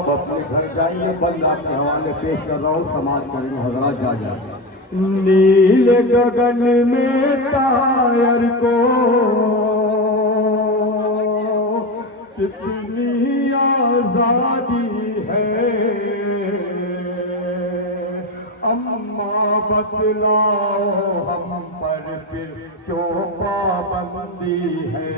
अब अपने घर जाइए। बल्ला के हवाले पेश कर रहा हूँ, समाज करेंगे हजरात जा जाए। नील गगन में तायर को कितनी आजादी है, अम्मा बतलाओ हम पर फिर क्यों पाबंदी है।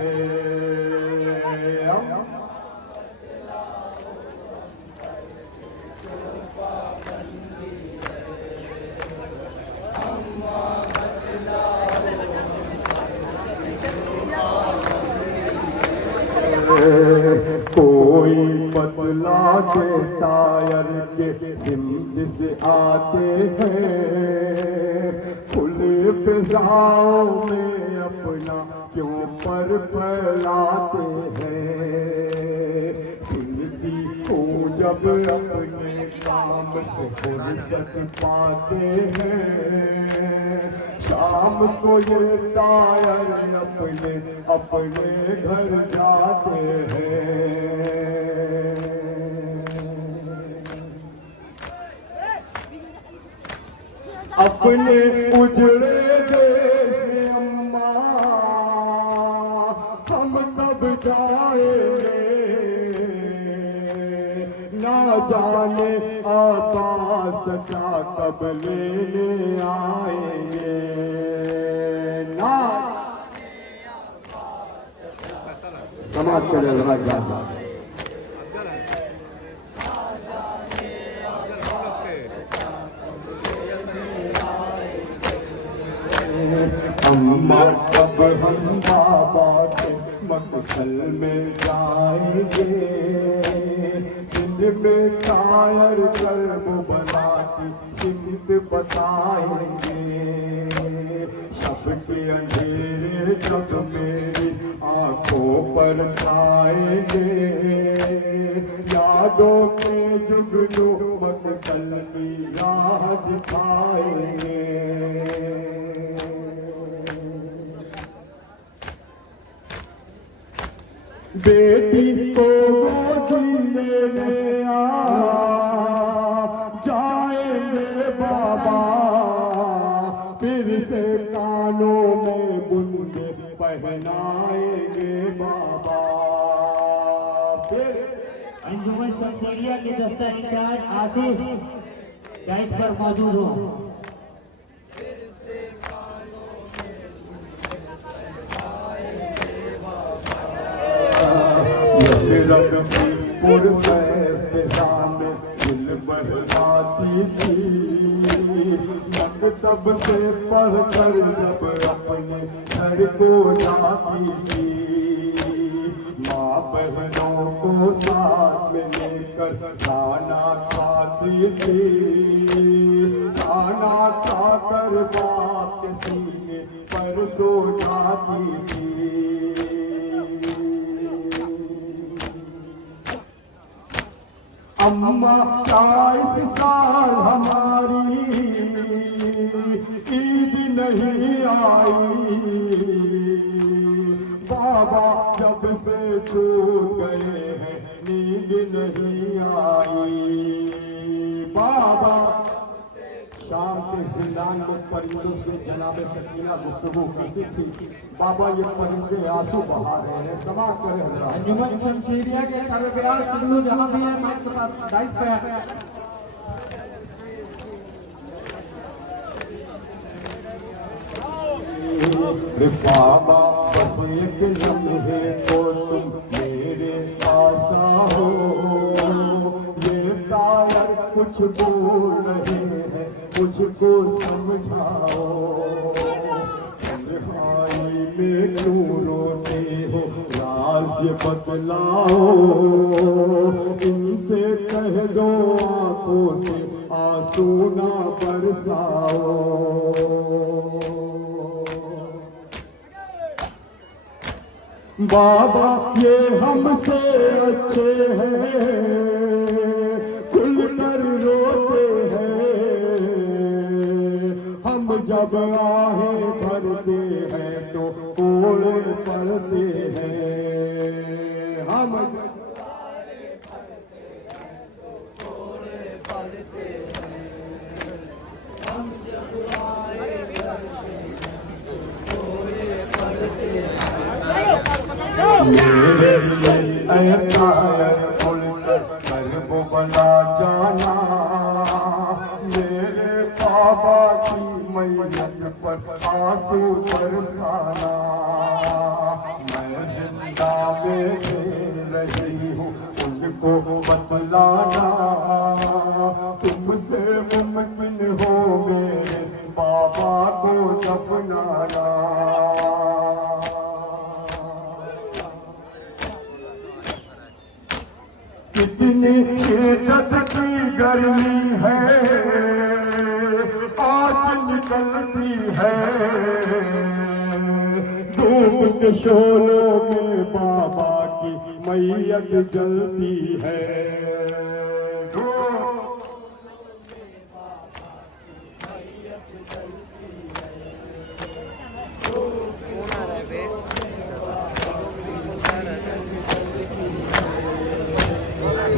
कोई बतला के टायर के सिमत से आते हैं, खुले फिजाओं में अपना क्यों पर फैलाते हैं। सिमती को जब अपने काम से फुर्सत पाते हैं, शाम को ये टायर अपने अपने घर जाते हैं। अपने उजड़े देश में अम्मा हम कब जाएंगे, ना जाने आकाश चचा कब लेने आएंगे। ना समाज के लिए जा अम्मा अब हम बाबा के मकतल में जाएंगे, दिल में टायर कर्म बना के सिमत बताएंगे। शब के अंधेरे जब मेरी आंखों पर आएंगे, यादों के जुगनू मकतल की राह दिखाएंगे। बेटी को गोदी लेने आ जाएंगे बाबा, फिर से कानों में बूंदे पहनाएंगे बाबा। फिर अंजुमन शमशेरिया के दस्ता इंचार्ज आसिफ डाइस पर मौजूद हो। रंगपुर में दिल बहलाती थी, मकतब से पढ़कर जब अपने घर को जाती थी, माँ बहनों को साथ में लेकर खाना खाती थी। खाना खाकर बाप के सीने पर सो जाती थी। अम्मा 22 साल हमारी ईद नहीं आई, बाबा जब से छूट गए हैं नींद नहीं आई। बाबा शाम के जिंदान में परिंदों से जनाबे सकीना गुफ्तगू करती थी। बाबा ये परिंदे आंसू बहा रहे हैं, समा करें। अंजुमन शमशेरिया के सरबराह चुगलू जहां भी है माइक के पास डाइस पे बाबा बस एक लम्हे को तुम मेरे पास आओ, ये टायर कुछ बोल रहे हैं मुझको समझाओ। तन्हाई में क्यों रोते हो राज बतलाओ, इनसे कह दो आंखों से आंसू ना बरसाओ। बाबा ये हमसे अच्छे हैं, खुलकर रोते हैं। हम जब आहें भरते हैं तो कोड़े पड़ते हैं। हम को बना जाना, मेरे बाबा की मैयत पर आंसू बरसाना। मैं जिंदा में खेल रही हूँ उनको बतलाना, तुमसे मुमकिन हो मेरे बाबा को दफनाना। कितनी शिद्दत की गर्मी है आज निकलती है, धूप के शोलों में बाबा की मैयत जलती है।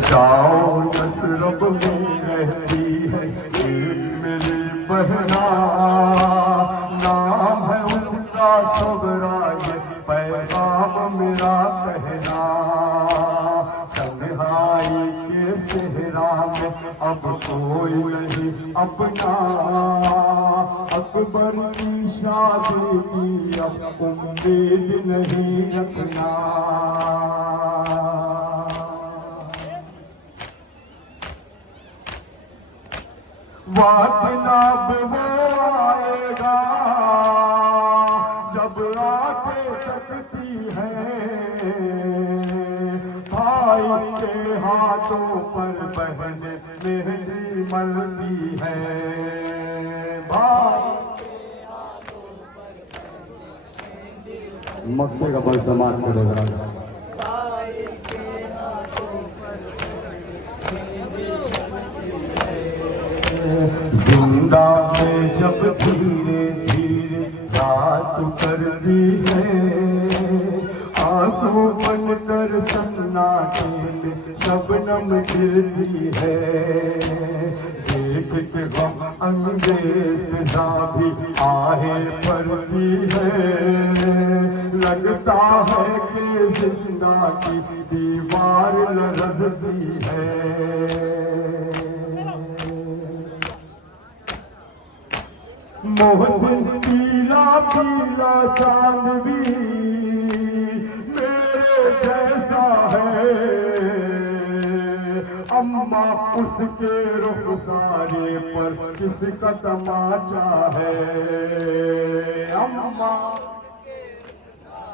जाओ नसरब में रहती है एक मेरी बहना, नाम है उसका सबरा, ये पैगाम मेरा कहना। तन्हाई के सेहरा में अब कोई नहीं अपना, अकबर की शादी की अब उम्मीद नहीं रखना। वाकनाब वो आएगा जब आंखें तकती है, भाई के हाथों पर बहन मेहंदी मलती है। मक्के का बल समाज करेगा। जिंदा में जब धीरे धीरे रात करती है, आंसू बनकर सन्नाटे में शबनम गिरती है। देख के हम अंग्रेज फिजा भी आहे पड़ती है, लगता है कि जिंदा की दीवार लरजती है। मोहसिन पीला पीला चांद भी मेरे जैसा है, अम्मा उसके रुखसारे पर किसका तमाचा है। अम्मा